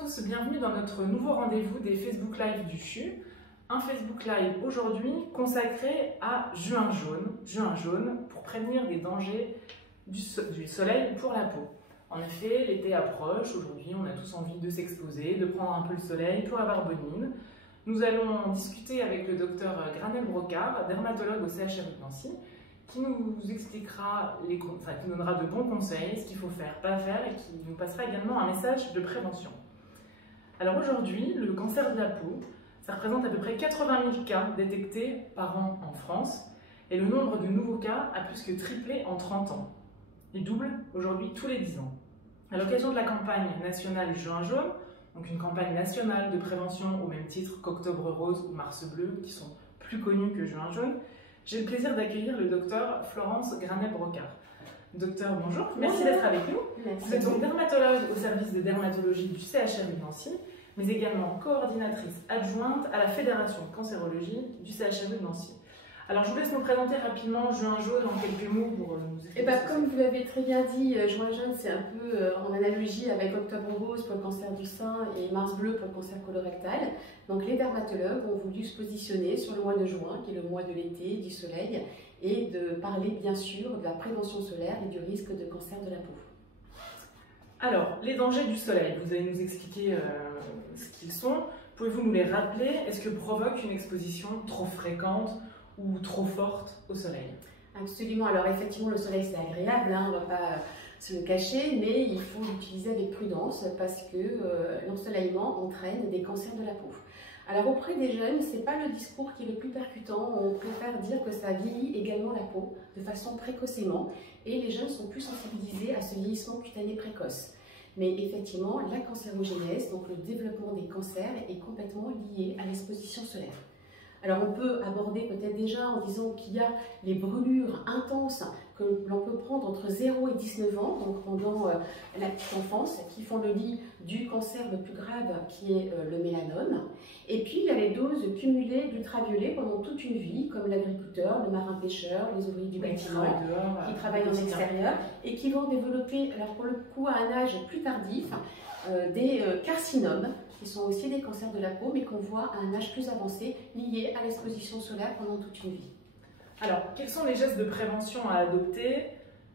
tous, bienvenue dans notre nouveau rendez-vous des Facebook Live du CHU. Un Facebook Live aujourd'hui consacré à juin jaune pour prévenir des dangers du soleil pour la peau. En effet, l'été approche, aujourd'hui on a tous envie de s'exposer, de prendre un peu le soleil pour avoir bonne mine. Nous allons discuter avec le docteur Granel Brocard, dermatologue au CHRU de Nancy, qui nous expliquera, qui nous donnera de bons conseils, ce qu'il faut faire, pas faire, et qui nous passera également un message de prévention. Alors aujourd'hui, le cancer de la peau, ça représente à peu près 80 000 cas détectés par an en France, et le nombre de nouveaux cas a plus que triplé en 30 ans. Il double aujourd'hui tous les 10 ans. À l'occasion de la campagne nationale Juin jaune, donc une campagne nationale de prévention au même titre qu'Octobre rose ou Mars bleu, qui sont plus connus que Juin jaune, j'ai le plaisir d'accueillir le docteur Florence Granel Brocard. Docteur, bonjour, merci d'être avec nous. Merci. Vous êtes donc dermatologue au service de dermatologie du CHRU de Nancy, mais également coordinatrice adjointe à la Fédération de cancérologie du CHRU de Nancy. Alors je vous laisse nous présenter rapidement Juin jaune en quelques mots pour nous expliquer. Comme vous l'avez très bien dit, Juin jaune c'est un peu en analogie avec Octobre rose pour le cancer du sein et Mars bleu pour le cancer colorectal. Donc les dermatologues ont voulu se positionner sur le mois de juin, qui est le mois de l'été, du soleil, et de parler bien sûr de la prévention solaire et du risque de cancer de la peau. Alors, les dangers du soleil, vous allez nous expliquer ce qu'ils sont. Pouvez-vous nous les rappeler? Est-ce que provoque une exposition trop fréquente ou trop forte au soleil? Absolument. Alors effectivement, le soleil c'est agréable, on ne va pas se le cacher, mais il faut l'utiliser avec prudence parce que l'ensoleillement entraîne des cancers de la peau. Alors auprès des jeunes, ce n'est pas le discours qui est le plus percutant, on préfère dire que ça vieillit également la peau de façon précocement et les jeunes sont plus sensibilisés à ce vieillissement cutané précoce. Mais effectivement, la cancérogénèse, donc le développement des cancers, est complètement lié à l'exposition solaire. Alors on peut aborder peut-être déjà en disant qu'il y a les brûlures intenses que l'on peut prendre entre 0 et 19 ans, donc pendant la petite enfance, qui font le lit du cancer le plus grave qui est le mélanome. Et puis il y a les doses cumulées d'ultraviolets pendant toute une vie, comme l'agriculteur, le marin-pêcheur, les ouvriers du bâtiment, qui travaillent en extérieur et qui vont développer, alors pour le coup à un âge plus tardif, des carcinomes, qui sont aussi des cancers de la peau, mais qu'on voit à un âge plus avancé, liés à l'exposition solaire pendant toute une vie. Alors, quels sont les gestes de prévention à adopter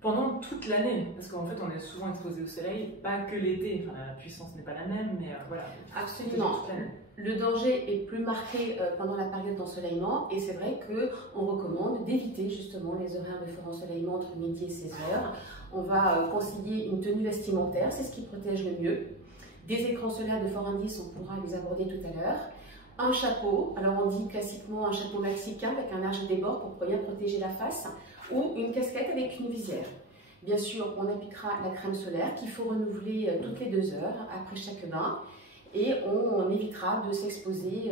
pendant toute l'année? Parce qu'en fait, on est souvent exposé au soleil, pas que l'été. Enfin, la puissance n'est pas la même, mais voilà. Absolument. Le danger est plus marqué pendant la période d'ensoleillement, et c'est vrai qu'on recommande d'éviter justement les horaires de fort ensoleillement entre midi et 16 heures. On va conseiller une tenue vestimentaire, c'est ce qui protège le mieux. Des écrans solaires de fort indice, on pourra les aborder tout à l'heure. Un chapeau, alors on dit classiquement un chapeau mexicain avec un large débord pour bien protéger la face, ou une casquette avec une visière. Bien sûr, on appliquera la crème solaire qu'il faut renouveler toutes les 2 heures après chaque bain. Et on évitera de s'exposer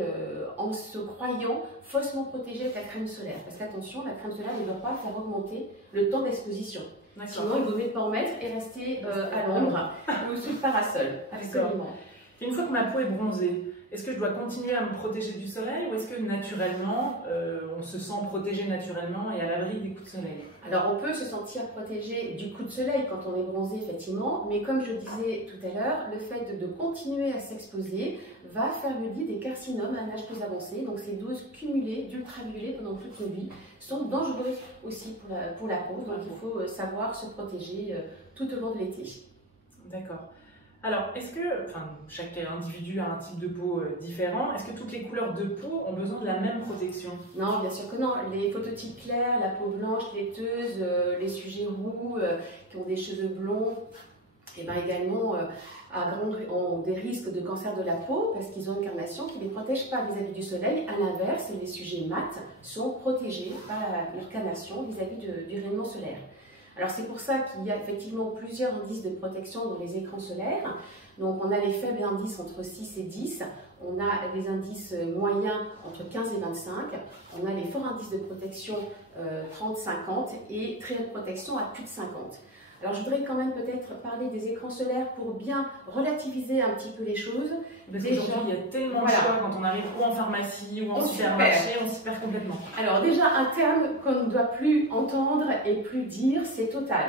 en se croyant faussement protégé avec la crème solaire. Parce qu'attention, la crème solaire ne doit pas faire augmenter le temps d'exposition. Sinon, il vaut mieux pas en mettre et rester à l'ombre ou sous le parasol. Absolument. Et une fois que ma peau est bronzée, est-ce que je dois continuer à me protéger du soleil ou est-ce que naturellement, on se sent protégé naturellement et à l'abri des coups de soleil? Alors on peut se sentir protégé du coup de soleil quand on est bronzé effectivement, mais comme je disais tout à l'heure, le fait de continuer à s'exposer va faire le lit des carcinomes à un âge plus avancé. Donc ces doses cumulées d'ultraviolets pendant toute une vie sont dangereuses aussi pour la peau, donc il faut savoir se protéger tout au long de l'été. D'accord. Alors, est-ce que, chaque individu a un type de peau différent, est-ce que toutes les couleurs de peau ont besoin de la même protection? Non, bien sûr que non. Les phototypes clairs, la peau blanche, laiteuse, les sujets roux qui ont des cheveux blonds, et bien également ont des risques de cancer de la peau parce qu'ils ont une carnation qui ne les protège pas vis-à-vis du soleil. À l'inverse, les sujets mat sont protégés par leur carnation vis-à-vis du rayonnement solaire. Alors c'est pour ça qu'il y a effectivement plusieurs indices de protection dans les écrans solaires. Donc on a les faibles indices entre 6 et 10, on a les indices moyens entre 15 et 25, on a les forts indices de protection 30-50 et très haute protection à plus de 50. Alors je voudrais quand même peut-être parler des écrans solaires pour bien relativiser un petit peu les choses. Parce qu'aujourd'hui il y a tellement de choix quand on arrive ou en pharmacie ou en supermarché, on s'y perd complètement. Alors déjà un terme qu'on ne doit plus entendre et plus dire, c'est total.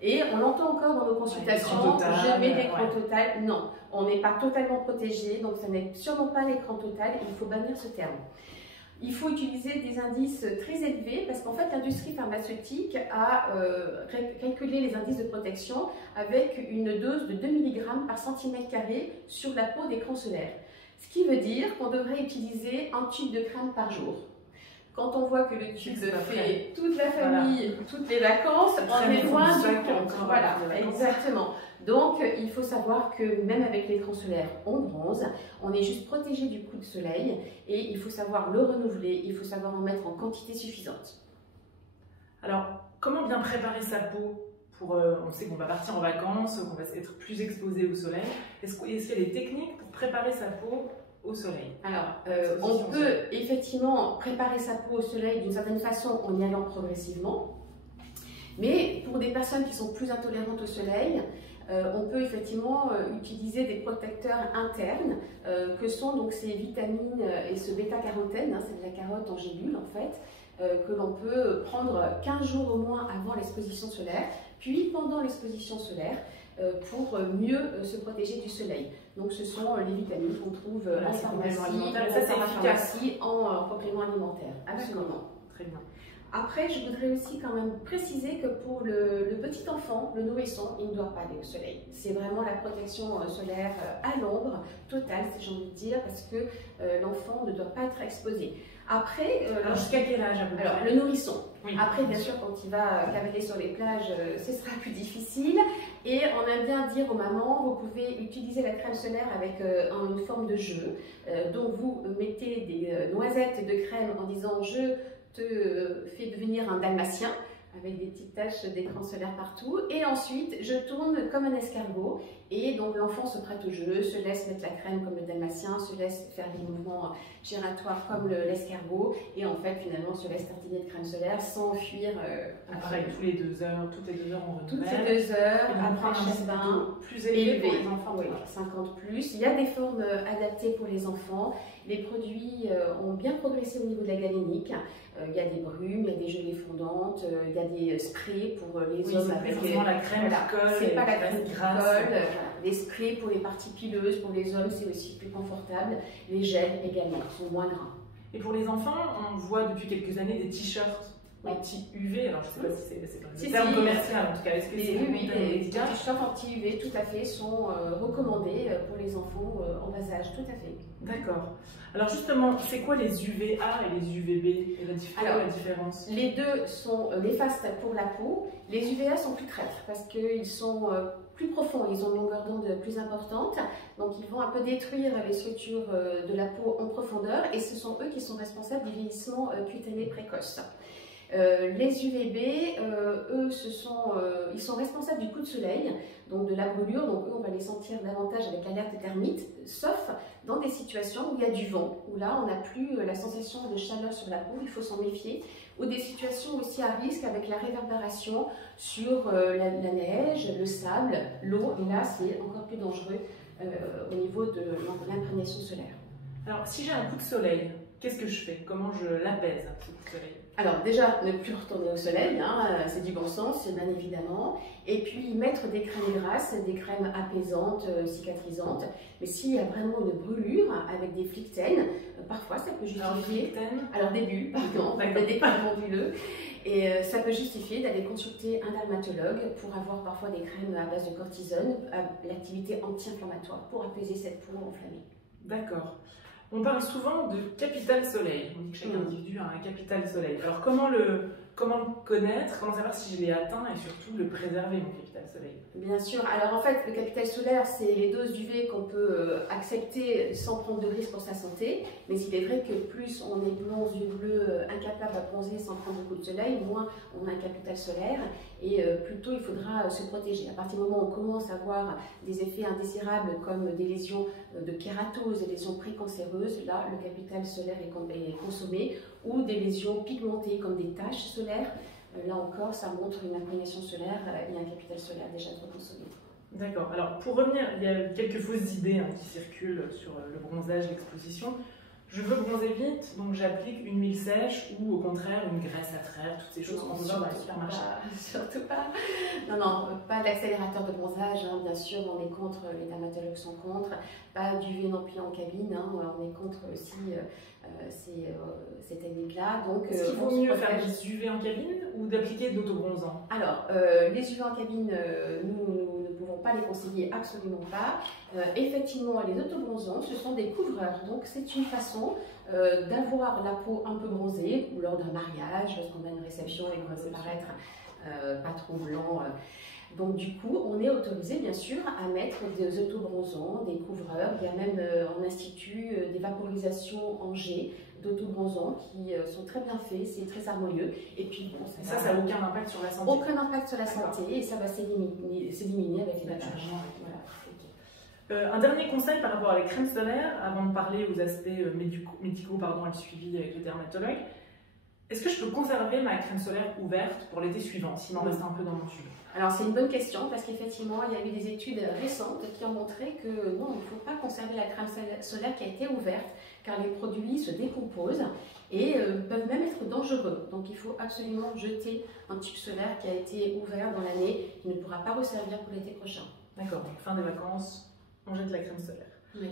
Et on l'entend encore dans nos consultations, je mets d'écran total. Non, on n'est pas totalement protégé, donc ça n'est sûrement pas l'écran total, et il faut bannir ce terme. Il faut utiliser des indices très élevés parce qu'en fait l'industrie pharmaceutique a calculé les indices de protection avec une dose de 2 mg par centimètre carré sur la peau d'écran solaire. Ce qui veut dire qu'on devrait utiliser un tube de crème par jour. Quand on voit que le tube fait toute la famille, voilà, toutes les vacances, on est loin du compte. Voilà, exactement. Donc, il faut savoir que même avec l'écran solaire, on bronze, on est juste protégé du coup de soleil et il faut savoir le renouveler, il faut savoir en mettre en quantité suffisante. Alors, comment bien préparer sa peau pour, on sait qu'on va partir en vacances, qu'on va être plus exposé au soleil. Est-ce qu'il y a des techniques pour préparer sa peau au soleil? Alors, on peut effectivement préparer sa peau au soleil d'une certaine façon en y allant progressivement. Mais pour des personnes qui sont plus intolérantes au soleil, on peut effectivement utiliser des protecteurs internes que sont donc ces vitamines et ce bêta-carotène, hein, c'est de la carotte en gélule en fait, que l'on peut prendre 15 jours au moins avant l'exposition solaire, puis pendant l'exposition solaire pour mieux se protéger du soleil. Donc ce sont les vitamines qu'on trouve en pharmacie, en complément alimentaire. Absolument. Très bien. Après, je voudrais aussi quand même préciser que pour le petit enfant, le nourrisson, il ne doit pas aller au soleil. C'est vraiment la protection solaire à l'ombre totale, si j'ai envie de dire, parce que l'enfant ne doit pas être exposé. Après, jusqu'à quel âge à peu près? Alors, le nourrisson. Oui. Après, bien sûr, quand il va cavaler sur les plages, ce sera plus difficile. Et on aime bien dire aux mamans, vous pouvez utiliser la crème solaire avec une forme de jeu. Donc, vous mettez des noisettes de crème en disant « je te fais devenir un dalmatien » avec des petites taches d'écran solaire partout. Et ensuite, je tourne comme un escargot. Et donc, l'enfant se prête au jeu, se laisse mettre la crème comme le dalmatien, se laisse faire des mouvements giratoires comme l'escargot. Et en fait, finalement, se laisse tartiner de crème solaire sans fuir. Pareil, toutes les 2 heures, on renouvelle. Toutes les 2 heures, après un chasse-bain plus élevé pour les enfants. Oui, 50 plus. Il y a des formes adaptées pour les enfants. Les produits ont bien progressé au niveau de la galénique. Il y a des brumes, il y a des gelées fondantes, il y a des sprays pour les hommes avec la crème qui colle. C'est pas la crème qui colle. Les sprays pour les parties pileuses, pour les hommes, c'est aussi plus confortable. Les gels également sont moins gras. Et pour les enfants, on voit depuis quelques années des t-shirts anti-UV. Alors je ne sais pas si c'est le terme commercial en tout cas. Est-ce que c'est les t-shirts anti-UV tout à fait sont recommandés pour les enfants en bas âge, tout à fait. D'accord. Alors justement, c'est quoi les UVA et les UVB et la différence? Les deux sont néfastes pour la peau. Les UVA sont plus traîtres parce qu'ils sont plus profonds, ils ont une longueur d'onde plus importante, donc ils vont un peu détruire les structures de la peau en profondeur et ce sont eux qui sont responsables du vieillissement cutané précoce. Les UVB, eux, ils sont responsables du coup de soleil, donc de la brûlure, donc eux on va les sentir davantage avec l'alerte thermite, sauf dans des situations où il y a du vent, où là on n'a plus la sensation de chaleur sur la peau, il faut s'en méfier, ou des situations aussi à risque avec la réverbération sur la neige, le sable, l'eau, et là c'est encore plus dangereux au niveau de l'imprégnation solaire. Alors si j'ai un coup de soleil, qu'est-ce que je fais? Comment je l'apaise ce coup de soleil? Alors déjà, ne plus retourner au soleil, hein, c'est du bon sens, bien évidemment. Et puis mettre des crèmes grasses, des crèmes apaisantes, cicatrisantes. Mais s'il y a vraiment une brûlure avec des flictènes, parfois ça peut justifier... Alors des bulles, pardon, des dépôts buleux. Et ça peut justifier d'aller consulter un dermatologue pour avoir parfois des crèmes à base de cortisone, à l'activité anti-inflammatoire pour apaiser cette peau enflammée. D'accord. On parle souvent de capital soleil. On dit que chaque individu a un capital soleil. Alors comment le connaître, comment savoir si je l'ai atteint et surtout le préserver, mon capital soleil? Bien sûr. Alors en fait, le capital solaire, c'est les doses d'UV qu'on peut accepter sans prendre de risque pour sa santé. Mais il est vrai que plus on est blond, yeux bleus, incapable à bronzer sans prendre beaucoup de soleil, moins on a un capital solaire et plus tôt il faudra se protéger. À partir du moment où on commence à avoir des effets indésirables comme des lésions de kératose, des lésions précancéreuses, là le capital solaire est consommé, ou des lésions pigmentées comme des taches solaires. Là encore, ça montre une imprégnation solaire et un capital solaire déjà trop consommé. D'accord. Alors, pour revenir, il y a quelques fausses idées qui circulent sur le bronzage, l'exposition. je veux bronzer vite, donc j'applique une huile sèche ou au contraire une graisse à traire, toutes ces choses qu'on voit dans les supermarchés. Surtout pas. Non, pas d'accélérateur de bronzage, hein. Bien sûr, on est contre, les dermatologues sont contre. Pas d'UV non plus en cabine, hein. On est contre aussi ces techniques-là. Est-ce qu'il vaut mieux faire des UV en cabine ou d'appliquer de l'autobronzant? Alors, les UV en cabine, nous ne pouvons pas les conseiller, absolument pas. Effectivement, les autobronzants, ce sont des couvreurs. Donc, c'est une façon d'avoir la peau un peu bronzée ou lors d'un mariage, lorsqu'on a une réception et qu'on veut paraître pas trop blanc. Donc du coup, on est autorisé bien sûr à mettre des autobronzants, des couvreurs. Il y a même en institut des vaporisations en jet d'autobronzants qui sont très bien faits, c'est très harmonieux. Et puis bon, ça n'a aucun impact sur la santé. Aucun impact sur la santé et ça va s'éliminer avec les bactéries. Voilà. Un dernier conseil par rapport à la crème solaire, avant de parler aux aspects médicaux et le suivi avec le dermatologue. Est-ce que je peux conserver ma crème solaire ouverte pour l'été suivant, s'il m'en reste un peu dans mon tube? Alors c'est une bonne question parce qu'effectivement il y a eu des études récentes qui ont montré que non, il ne faut pas conserver la crème solaire qui a été ouverte car les produits se décomposent et peuvent même être dangereux. Donc il faut absolument jeter un tube solaire qui a été ouvert dans l'année, qui ne pourra pas resservir pour l'été prochain. D'accord, donc fin des vacances, on jette la crème solaire. Oui.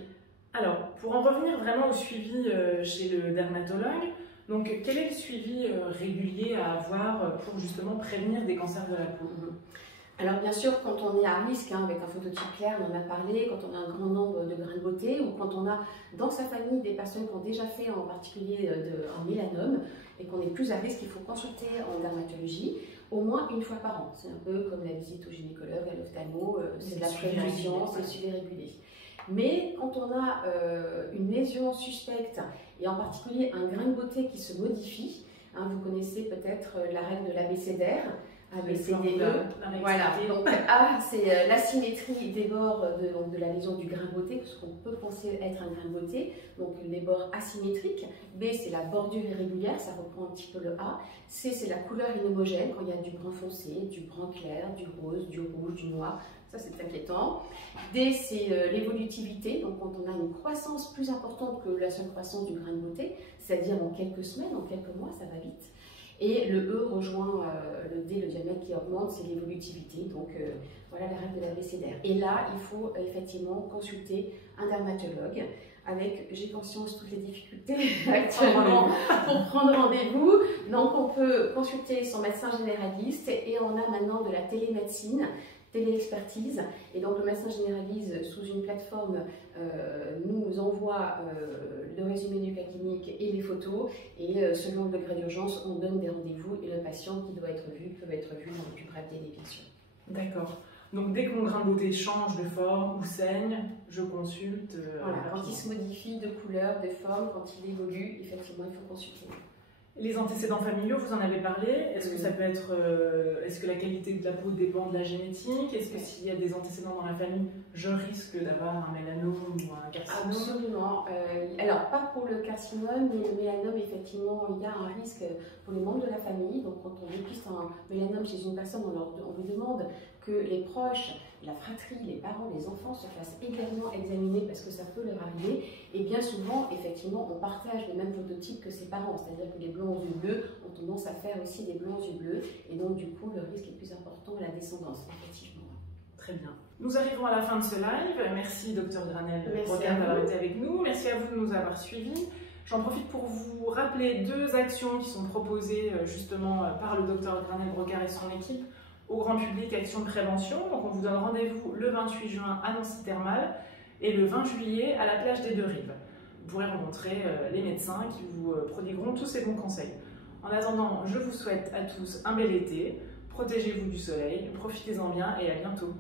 Alors, pour en revenir vraiment au suivi chez le dermatologue, donc quel est le suivi régulier à avoir pour justement prévenir des cancers de la peau? Alors bien sûr, quand on est à risque, hein, avec un phototype clair, on en a parlé, quand on a un grand nombre de grains de beauté ou quand on a dans sa famille des personnes qui ont déjà fait en particulier un mélanome et qu'on est plus à risque, il faut consulter en dermatologie au moins une fois par an. C'est un peu comme la visite au gynécologue, à l'ophtalmo, c'est de la prévention, c'est le suivi régulier. Mais quand on a une lésion suspecte et en particulier un grain de beauté qui se modifie, hein, vous connaissez peut-être la règle de l'abécédaire, ABCDE. Voilà, donc A, c'est l'asymétrie des bords de la lésion du grain de beauté, ce qu'on peut penser être un grain de beauté, donc les bords asymétriques. B, c'est la bordure irrégulière, ça reprend un petit peu le A. C, c'est la couleur inhomogène, quand il y a du brun foncé, du brun clair, du rose, du rouge, du noir. Ça, c'est inquiétant. D, c'est l'évolutivité, donc quand on a une croissance plus importante que la seule croissance du grain de beauté, c'est-à-dire en quelques semaines, en quelques mois, ça va vite. Et le E rejoint le D, le diamètre qui augmente, c'est l'évolutivité. Donc voilà la règle de l'abécédaire. Et là, il faut effectivement consulter un dermatologue avec, j'ai conscience, toutes les difficultés actuellement pour prendre rendez-vous. Donc on peut consulter son médecin généraliste et on a maintenant de la télémédecine, téléexpertise, et donc le médecin généraliste sous une plateforme nous envoie le résumé du cas clinique et les photos, et selon le degré d'urgence, on donne des rendez-vous et le patient qui doit être vu peut être vu dans le plus bref délai, bien sûr. D'accord. Donc dès que mon grain de beauté change de forme ou saigne, je consulte. Voilà, quand il se modifie de couleur, de forme, quand il évolue, effectivement, il faut consulter. Les antécédents familiaux, vous en avez parlé. Est-ce que ça peut être, est-ce que la qualité de la peau dépend de la génétique? Est-ce que s'il y a des antécédents dans la famille, je risque d'avoir un mélanome ou un carcinome? Absolument. Alors, pas pour le carcinome, mais le mélanome, effectivement, il y a un risque pour les membres de la famille. Donc, quand on dépiste un mélanome chez une personne, on lui demande que les proches, la fratrie, les parents, les enfants se fassent également examiner parce que ça peut leur arriver. Et bien souvent, effectivement, on partage les mêmes phototypes que ses parents, c'est-à-dire que les blancs aux yeux bleus ont tendance à faire aussi des blancs aux yeux bleus. Et donc, du coup, le risque est plus important à la descendance, effectivement. Très bien. Nous arrivons à la fin de ce live. Merci, Dr Granel, d'avoir été avec nous. Merci à vous de nous avoir suivis. J'en profite pour vous rappeler deux actions qui sont proposées justement par le Dr Granel-Brocard et son équipe au grand public, action de prévention. Donc on vous donne rendez-vous le 28 juin à Nancy Thermal et le 20 juillet à la plage des Deux Rives. Vous pourrez rencontrer les médecins qui vous prodigueront tous ces bons conseils. En attendant, je vous souhaite à tous un bel été, protégez-vous du soleil, profitez-en bien et à bientôt.